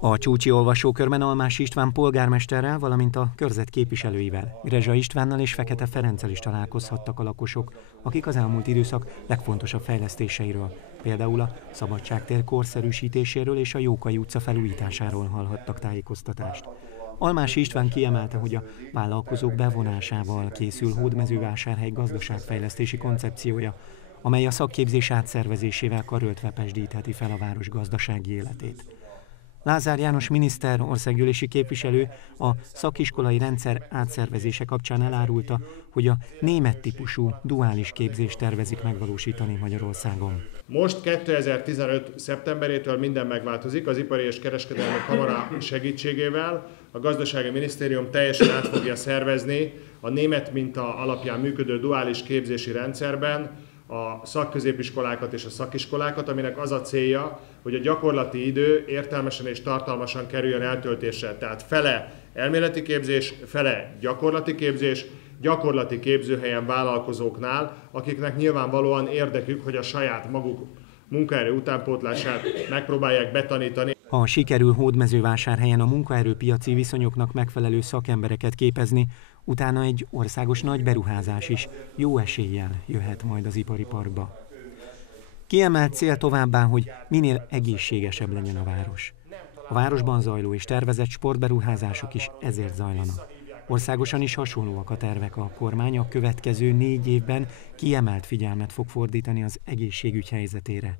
A csúcsi olvasókörben Almássy István polgármesterrel, valamint a körzet képviselőivel, Grezsa Istvánnal és Fekete Ferenccel is találkozhattak a lakosok, akik az elmúlt időszak legfontosabb fejlesztéseiről, például a Szabadságtér korszerűsítéséről és a Jókai utca felújításáról hallhattak tájékoztatást. Almássy István kiemelte, hogy a vállalkozók bevonásával készül Hódmezővásárhely gazdaságfejlesztési koncepciója, amely a szakképzés átszervezésével karöltve pesdítheti fel a város gazdasági életét. Lázár János miniszter, országgyűlési képviselő a szakiskolai rendszer átszervezése kapcsán elárulta, hogy a német típusú duális képzést tervezik megvalósítani Magyarországon. Most 2015. szeptemberétől minden megváltozik, az Ipari és Kereskedelmi Kamara segítségével a Gazdasági Minisztérium teljesen át fogja szervezni a német minta alapján működő duális képzési rendszerben a szakközépiskolákat és a szakiskolákat, aminek az a célja, hogy a gyakorlati idő értelmesen és tartalmasan kerüljön eltöltésre. Tehát fele elméleti képzés, fele gyakorlati képzés, gyakorlati képzőhelyen vállalkozóknál, akiknek nyilvánvalóan érdekük, hogy a saját maguk munkaerő utánpótlását megpróbálják betanítani. Ha sikerül Hódmezővásárhelyen a munkaerőpiaci viszonyoknak megfelelő szakembereket képezni, utána egy országos nagy beruházás is jó eséllyel jöhet majd az ipari parkba. Kiemelt cél továbbá, hogy minél egészségesebb legyen a város. A városban zajló és tervezett sportberuházások is ezért zajlanak. Országosan is hasonlóak a tervek, a kormány a következő 4 évben kiemelt figyelmet fog fordítani az egészségügy helyzetére.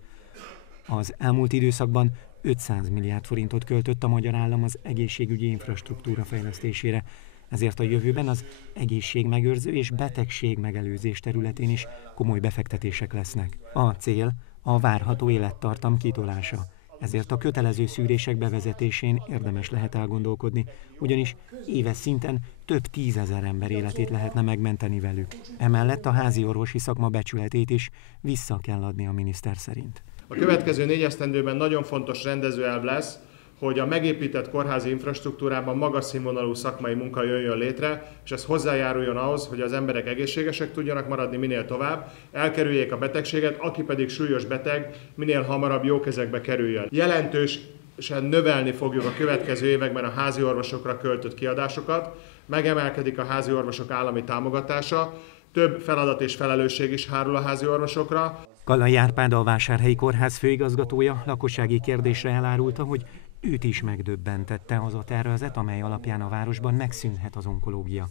Az elmúlt időszakban 500 milliárd forintot költött a magyar állam az egészségügyi infrastruktúra fejlesztésére, ezért a jövőben az egészségmegőrző és betegségmegelőzés területén is komoly befektetések lesznek. A cél a várható élettartam kitolása, ezért a kötelező szűrések bevezetésén érdemes lehet elgondolkodni, ugyanis éves szinten több 10 000 ember életét lehetne megmenteni velük. Emellett a házi orvosi szakma becsületét is vissza kell adni a miniszter szerint. A következő 4 esztendőben nagyon fontos rendezőelv lesz, hogy a megépített kórházi infrastruktúrában magas színvonalú szakmai munka jöjjön létre, és ez hozzájáruljon ahhoz, hogy az emberek egészségesek tudjanak maradni minél tovább, elkerüljék a betegséget, aki pedig súlyos beteg, minél hamarabb jó kezekbe kerüljön. Jelentősen növelni fogjuk a következő években a házi orvosokra költött kiadásokat, megemelkedik a házi orvosok állami támogatása, több feladat és felelősség is hárul a házi orvosokra. Kallai Árpád, a Vásárhelyi Kórház főigazgatója lakossági kérdésre elárulta, hogy őt is megdöbbentette az a tervezet, amely alapján a városban megszűnhet az onkológia.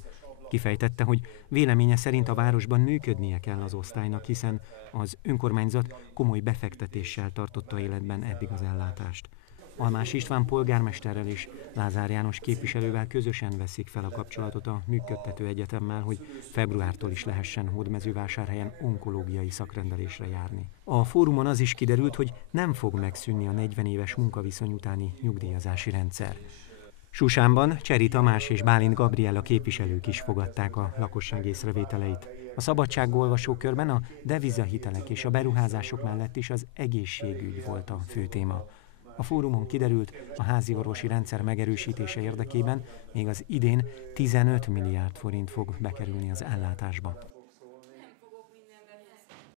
Kifejtette, hogy véleménye szerint a városban működnie kell az osztálynak, hiszen az önkormányzat komoly befektetéssel tartotta életben eddig az ellátást. Almássy István polgármesterrel és Lázár János képviselővel közösen veszik fel a kapcsolatot a működtető egyetemmel, hogy februártól is lehessen Hódmezővásárhelyen onkológiai szakrendelésre járni. A fórumon az is kiderült, hogy nem fog megszűnni a 40 éves munkaviszony utáni nyugdíjazási rendszer. Susánban Cseri Tamás és Bálint Gabriella képviselők is fogadták a lakosság észrevételeit. A Szabadság olvasókörben a devizahitelek és a beruházások mellett is az egészségügy volt a fő téma. A fórumon kiderült, a házi orvosi rendszer megerősítése érdekében még az idén 15 milliárd forint fog bekerülni az ellátásba.